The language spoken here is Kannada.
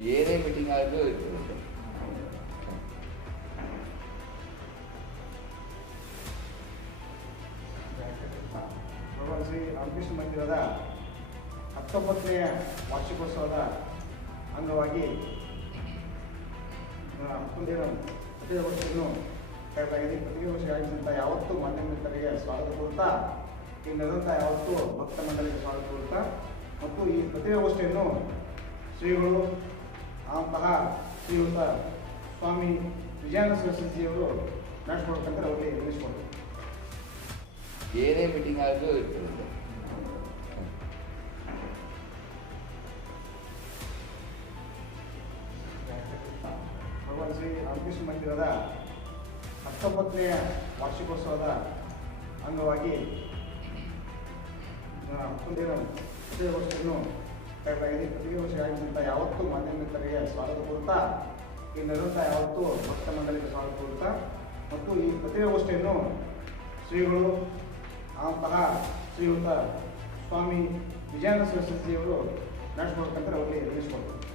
ಏನೇ ಮೀಟಿಂಗ್ ಆಗಲೂ ಇರ್ತದೆ ಶ್ರೀ ರಾಮಕೃಷ್ಣ ಮಂದಿರದ ಹತ್ತೊಂಬತ್ತನೆಯ ವಾರ್ಷಿಕೋತ್ಸವದ ಅಂಗವಾಗಿ ಮುಂದಿನ ಪ್ರತಿ ವರ್ಷವನ್ನು ಇದ್ದೀನಿ ಪ್ರತಿ ವರ್ಷ ಆಗಿದ್ದಂಥ ಯಾವತ್ತೂ ಮಾಧ್ಯಮ ಮಿತ್ರರಿಗೆ ಸ್ವಾಗತ ಕೋರುತ್ತಾ, ಈ ನಡೆದಂಥ ಯಾವತ್ತೂ ಭಕ್ತ ಮಂಡಳಿಗೆ ಸ್ವಾಗತ ಕೋರುತ್ತಾ, ಮತ್ತು ಈ ಪತ್ರಿಕಾಗೋಷ್ಠಿಯನ್ನು ಶ್ರೀಗಳು ಅಂತಹ ಶ್ರೀಯುತ ಸ್ವಾಮಿ ವಿಜಯಾನಂದ ಸರಸ್ವತಿಯವರು ನಡೆಸ್ಕೊಡ್ತಕ್ಕಂಥ ಅವರಿಗೆ ತಿಳಿಸ್ಕೊಡ್ತೀವಿ ಏನೇ ಮೀಟಿಂಗ್ ಆದರೂ ಇರ್ತದೆ. ಭಗವಾನ್ ಶ್ರೀ ರಾಮಕೃಷ್ಣ ಮಂದಿರದ ಹತ್ತೊಂಬತ್ತನೆಯ ವಾರ್ಷಿಕೋತ್ಸವದ ಅಂಗವಾಗಿ ಮುಂದಿನ ವರ್ಷವನ್ನು ಕರೆಯಲಾಗಿದೆ ಪ್ರತಿ ವರ್ಷ ಆಗಿದ್ದಂಥ ಯಾವತ್ತೂ ಮಾನ್ಯ ಮಿತ್ರರಿಗೆ ಸ್ವಾಗತ ಕೋರುತ್ತಾ ಈ ನಿರಂತರ ಯಾವತ್ತೂ ಭಕ್ತ ಮಂಡಳಿಗೆ ಸ್ವಾಗತ ಕೊಡ್ತಾ, ಮತ್ತು ಈ ಪತ್ರಿಕಾಗೋಷ್ಠಿಯನ್ನು ಶ್ರೀಗಳು ಅಂತಹ ಶ್ರೀಯುತ ಸ್ವಾಮಿ ವಿಜಯಾನಂದ ಸರಸ್ವತಿಯವರು ನಡೆಸ್ಕೊಡ್ಬೇಕಂತ ಅವರಿಗೆ ತಿಳಿಸ್ಕೊಡ್ತಾರೆ